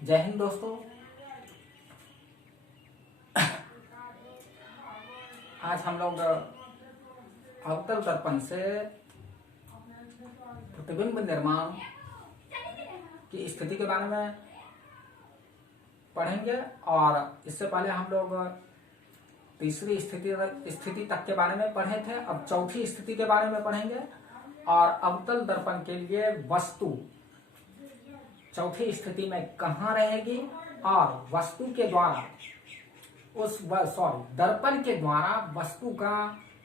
जय हिंद दोस्तों। आज हम लोग अवतल दर्पण से प्रतिबिंब निर्माण की स्थिति के बारे में पढ़ेंगे और इससे पहले हम लोग तीसरी स्थिति तक के बारे में पढ़े थे। अब चौथी स्थिति के बारे में पढ़ेंगे और अवतल दर्पण के लिए वस्तु चौथी स्थिति में कहाँ रहेगी और वस्तु के द्वारा दर्पण के द्वारा वस्तु का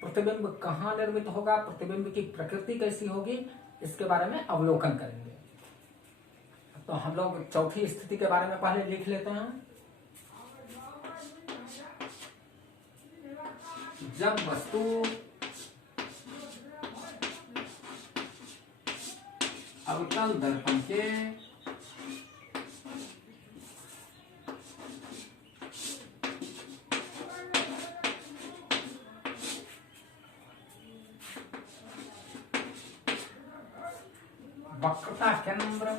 प्रतिबिंब कहाँ निर्मित होगा, प्रतिबिंब की प्रकृति कैसी होगी, इसके बारे में अवलोकन करेंगे। तो हम लोग चौथी स्थिति के बारे में पहले लिख लेते हैं। जब वस्तु अवतल दर्पण के वक्रता केंद्र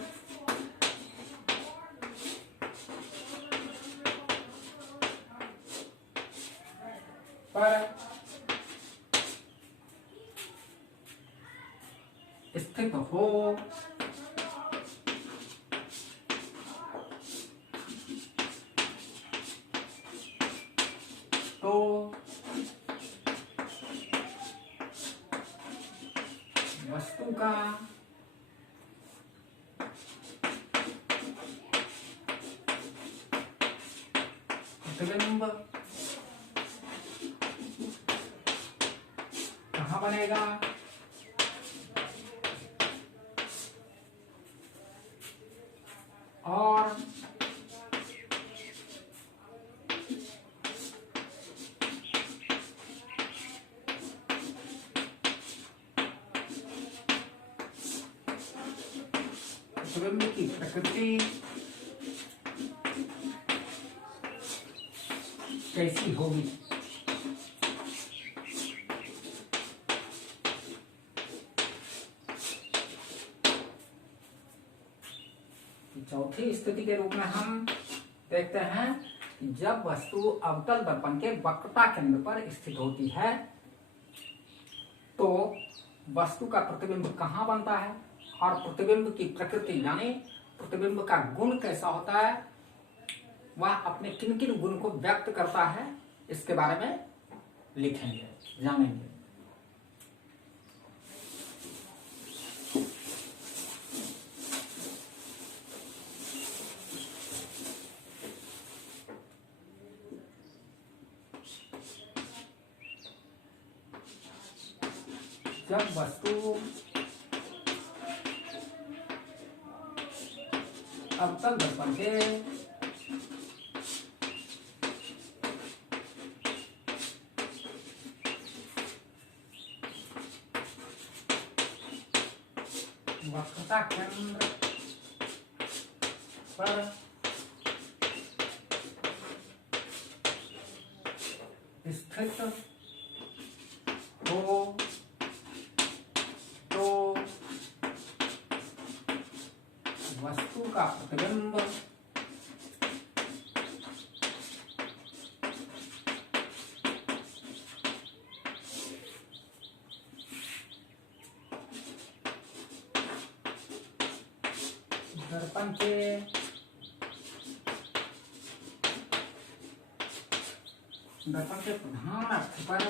पर स्थित हो तो वस्तु का प्रतिबिंब कहाँ बनेगा, और प्रतिबिंब की प्रकृति कैसी होगी। चौथी स्थिति के रूप में हम देखते हैं कि जब वस्तु अवतल दर्पण के वक्रता केंद्र पर स्थित होती है तो वस्तु का प्रतिबिंब कहाँ बनता है और प्रतिबिंब की प्रकृति यानी प्रतिबिंब का गुण कैसा होता है, वह अपने किन किन गुण को व्यक्त करता है, इसके बारे में लिखेंगे, जानेंगे। जब वस्तु अवतल दर्पण के वक्रता केंद्र पर स्थित हो तो वस्तु का प्रतिबिंब दर्पण के प्रधान अक्ष पर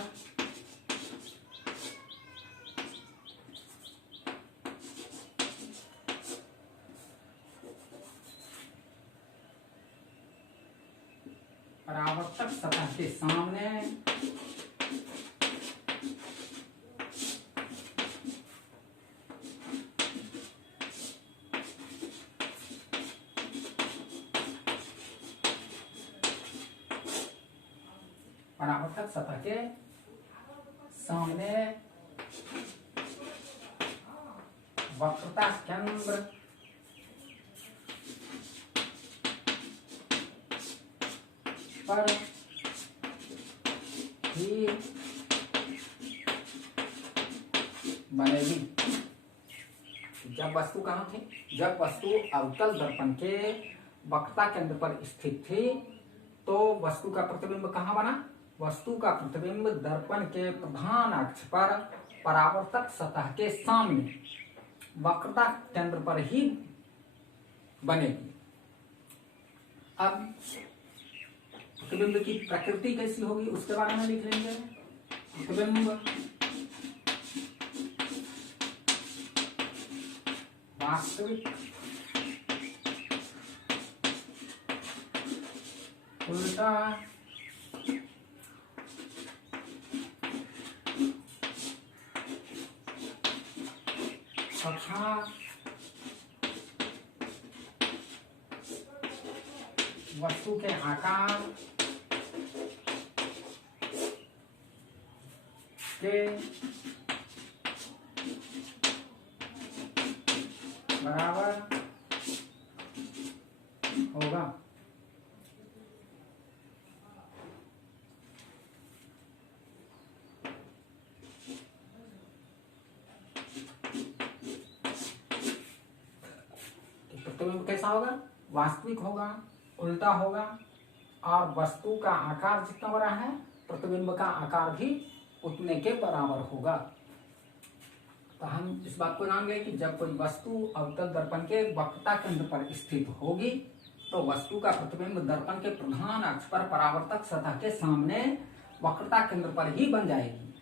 परावर्तक सतह के सामने परावर्तक सतह के सामने वक्रता केंद्र पर ही बनेगी। जब वस्तु कहाँ थी, जब वस्तु अवतल दर्पण के वक्रता केंद्र पर स्थित थी तो वस्तु का प्रतिबिंब कहाँ बना? वस्तु का प्रतिबिंब दर्पण के प्रधान अक्ष पर परावर्तक सतह के सामने वक्रता केंद्र पर ही बनेगी। अब प्रतिबिंब की प्रकृति कैसी होगी उसके बारे में लिख लेंगे। प्रतिबिंब वास्तविक, उल्टा, तथा वस्तु के आकार के बराबर होगा। प्रतिबिंब कैसा होगा? वास्तविक होगा, उल्टा होगा और वस्तु का आकार जितना बड़ा है प्रतिबिंब का आकार भी उतने के बराबर होगा। तो हम इस बात को जान गए कि जब कोई वस्तु अवतल दर्पण के वक्रता केंद्र पर स्थित होगी तो वस्तु का प्रतिबिंब दर्पण के प्रधान अक्ष पर परावर्तक सतह के सामने वक्रता केंद्र पर ही बन जाएगी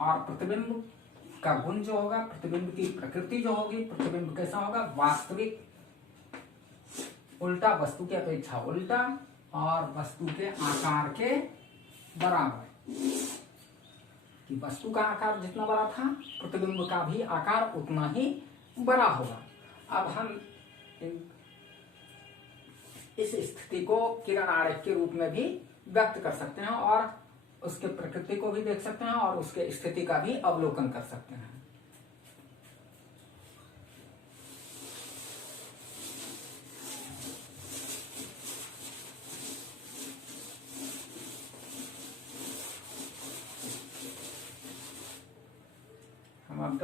और प्रतिबिंब का गुण जो होगा, प्रतिबिंब की प्रकृति जो होगी, प्रतिबिंब कैसा होगा? वास्तविक, उल्टा, वस्तु की अपेक्षा उल्टा और वस्तु के आकार के बराबर। कि वस्तु का आकार जितना बड़ा था प्रतिबिंब का भी आकार उतना ही बड़ा होगा। अब हम इस स्थिति को किरण आरेख के रूप में भी व्यक्त कर सकते हैं और उसके प्रकृति को भी देख सकते हैं और उसके स्थिति का भी अवलोकन कर सकते हैं। हम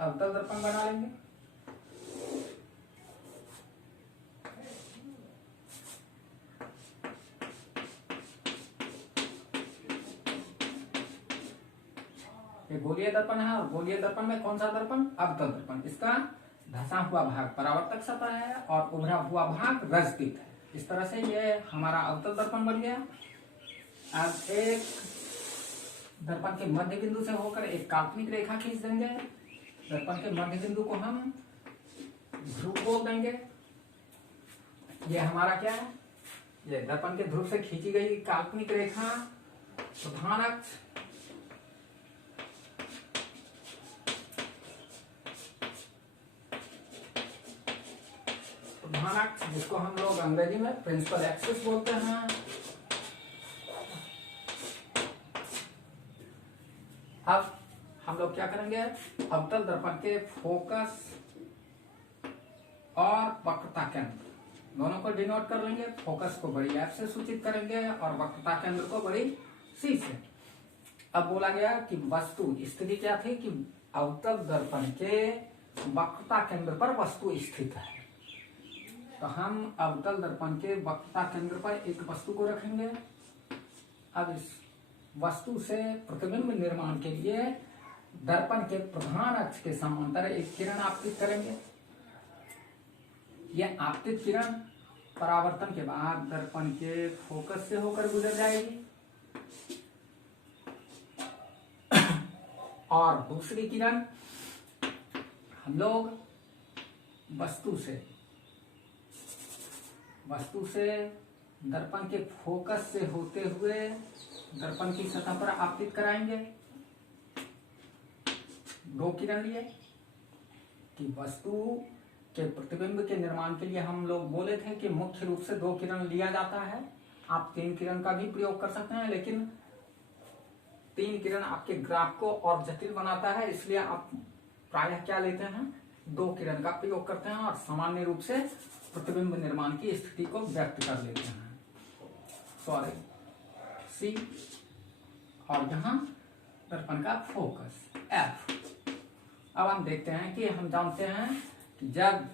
अवतल दर्पण बना लेंगे। ये गोलीय दर्पण है और गोलीय दर्पण में कौन सा दर्पण? अवतल दर्पण। इसका धंसा हुआ भाग परावर्तक सतह है और उभरा हुआ भाग रजतित है। इस तरह से ये हमारा अवतल दर्पण बन गया। अब एक दर्पण के मध्य बिंदु से होकर एक काल्पनिक रेखा खींच देंगे। दर्पण के मध्य बिंदु को हम ध्रुव बोल देंगे। ये हमारा क्या है? ये दर्पण के ध्रुव से खींची गई काल्पनिक रेखा प्रधान अक्ष जिसको हम लोग अंग्रेजी में प्रिंसिपल एक्सिस बोलते हैं। अब हम लोग क्या करेंगे? अवतल दर्पण के फोकस और वक्रता केंद्र दोनों को डिनोट कर लेंगे। फोकस को बड़ी एफ से सूचित करेंगे और वक्रता केंद्र को बड़ी सी से। अब बोला गया कि वस्तु स्थिति क्या थी कि अवतल दर्पण के वक्रता केंद्र पर वस्तु स्थित है। तो हम अवतल दर्पण के वक्रता केंद्र पर एक वस्तु को रखेंगे। अब इस वस्तु से प्रतिबिंब निर्माण के लिए दर्पण के प्रधान अक्ष के समांतर एक किरण आपतित करेंगे। यह आपतित किरण परावर्तन के बाद दर्पण के फोकस से होकर गुजर जाएगी और दूसरी किरण हम लोग वस्तु से दर्पण के फोकस से होते हुए दर्पण की सतह पर आपतित कराएंगे। दो किरण लिए कि वस्तु के प्रतिबिंब के निर्माण के लिए हम लोग बोले थे कि मुख्य रूप से 2 किरण लिया जाता है। आप 3 किरण का भी प्रयोग कर सकते हैं, लेकिन 3 किरण आपके ग्राफ को और जटिल बनाता है, इसलिए आप प्रायः क्या लेते हैं? 2 किरण का प्रयोग करते हैं और सामान्य रूप से प्रतिबिंब निर्माण की स्थिति को व्यक्त कर लेते हैं। सॉरी, सी और यहां दर्पण का फोकस एफ। अब हम देखते हैं कि हम जानते हैं कि जब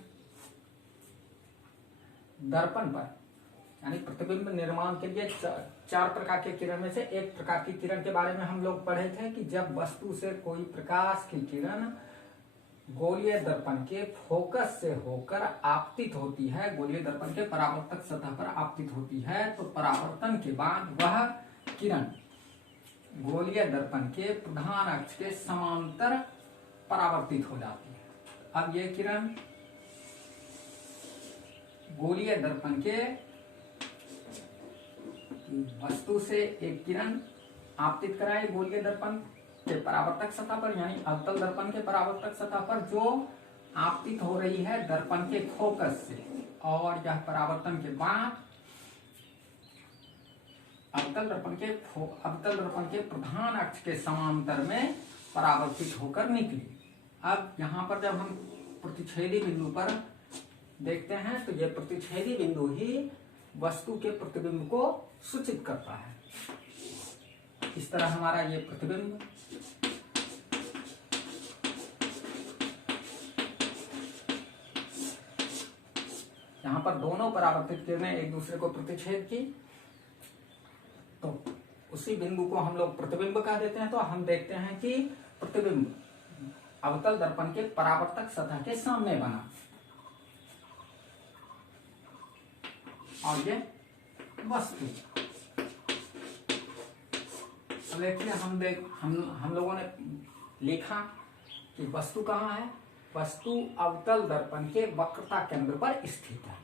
दर्पण पर, यानी प्रतिबिंब निर्माण के लिए चार प्रकार के किरण में से एक प्रकार की किरण के बारे में हम लोग पढ़े थे कि जब वस्तु से कोई प्रकाश की किरण गोलीय दर्पण के फोकस से होकर आपतित होती है, गोलीय दर्पण के परावर्तक सतह पर आपतित होती है, तो परावर्तन के बाद वह किरण गोलीय दर्पण के प्रधान अक्ष के समांतर परावर्तित हो जाती है। अब ये किरण गोलीय दर्पण के वस्तु से एक किरण आपतित कराए गोलीय दर्पण के परावर्तक सतह पर, यानी अवतल दर्पण के परावर्तक सतह पर जो आपतित हो रही है दर्पण के फोकस से, और यह परावर्तन के बाद अवतल दर्पण के प्रधान अक्ष के समांतर में परावर्तित होकर निकली। अब यहाँ पर जब हम प्रतिच्छेदी बिंदु पर देखते हैं तो यह प्रतिच्छेदी बिंदु ही वस्तु के प्रतिबिंब को सूचित करता है। इस तरह हमारा ये प्रतिबिंब यहाँ पर दोनों परावर्तित किरणें एक दूसरे को प्रतिच्छेद की, तो उसी बिंदु को हम लोग प्रतिबिंब कह देते हैं। तो हम देखते हैं कि प्रतिबिंब अवतल दर्पण के परावर्तक सतह के सामने बना, और ये वस्तु। देखिए हम लोगों ने लिखा कि वस्तु कहाँ है, वस्तु अवतल दर्पण के वक्रता केंद्र पर स्थित है।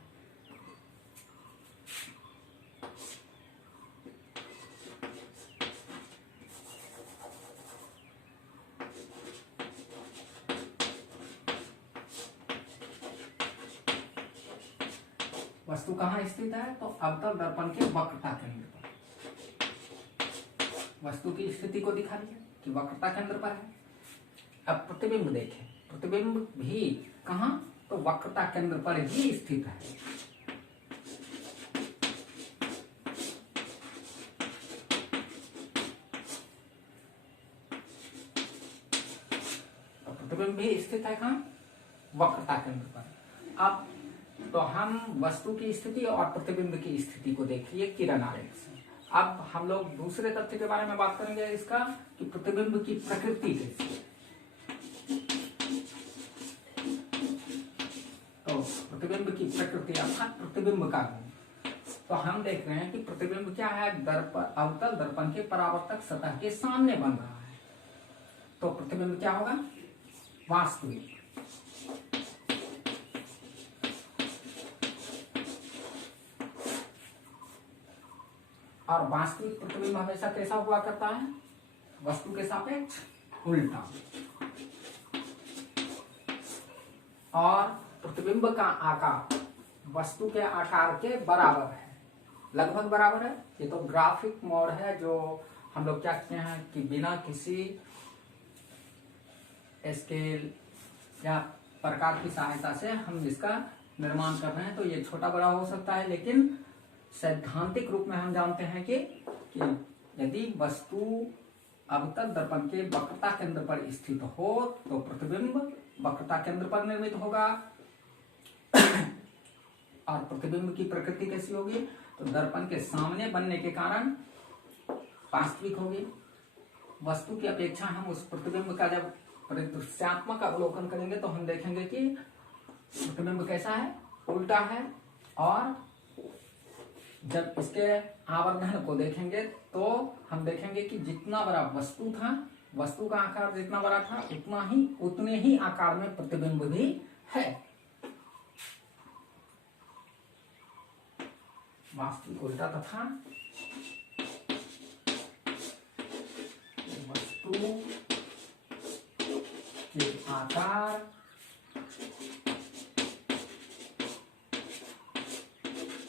वस्तु कहाँ स्थित है, तो अवतल दर्पण के वक्रता केंद्र पर। वस्तु की स्थिति को दिखा दिया कि वक्रता केंद्र पर है। अब प्रतिबिंब देखें, प्रतिबिंब भी कहाँ, तो वक्रता केंद्र पर ही स्थित है। तो प्रतिबिंब भी स्थित है कहाँ, वक्रता केंद्र पर। अब तो हम वस्तु की स्थिति और प्रतिबिंब की स्थिति को देखिए किरण आरेख से। अब हम लोग दूसरे तथ्य के बारे में बात करेंगे इसका कि प्रतिबिंब की प्रकृति कैसी है। तो प्रतिबिंब की प्रकृति अर्थात प्रतिबिंब का गुण। तो हम देख रहे हैं कि प्रतिबिंब क्या है, अवतल दर्पण के परावर्तक सतह के सामने बन रहा है। तो प्रतिबिंब क्या होगा, वास्तविक। और वास्तविक प्रतिबिंब हमेशा कैसा हुआ करता है, वस्तु के सापेक्ष उल्टा। और प्रतिबिंब का आकार वस्तु के आकार के बराबर है, लगभग बराबर है। ये तो ग्राफिक मोड है जो हम लोग क्या कहते हैं कि बिना किसी स्केल या प्रकार की सहायता से हम इसका निर्माण कर रहे हैं। तो ये छोटा बड़ा हो सकता है, लेकिन सैद्धांतिक रूप में हम जानते हैं कि यदि वस्तु अवतल दर्पण के वक्रता केंद्र पर स्थित हो तो प्रतिबिंब वक्रता केंद्र पर निर्मित होगा। और प्रतिबिंब की प्रकृति कैसी होगी, तो दर्पण के सामने बनने के कारण वास्तविक होगी। वस्तु की अपेक्षा हम उस प्रतिबिंब का जब परिदृश्यात्मक अवलोकन करेंगे तो हम देखेंगे कि प्रतिबिंब कैसा है, उल्टा है। और जब इसके आवर्धन को देखेंगे तो हम देखेंगे कि जितना बड़ा वस्तु था, वस्तु का आकार जितना बड़ा था उतने ही आकार में प्रतिबिंब भी है। वास्तविक उल्टा तथा वस्तु के आकार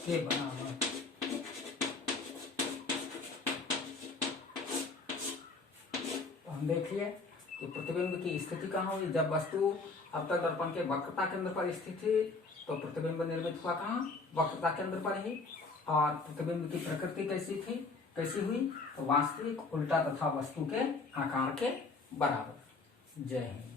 के बराबर। हम देखिए कि प्रतिबिंब की स्थिति कहाँ हुई, जब वस्तु अवतल दर्पण के वक्रता केंद्र पर स्थित थी तो प्रतिबिंब निर्मित हुआ कहाँ, वक्रता केंद्र पर ही। और प्रतिबिंब की प्रकृति कैसी हुई, तो वास्तविक उल्टा तथा वस्तु के आकार के बराबर। जय हिंद।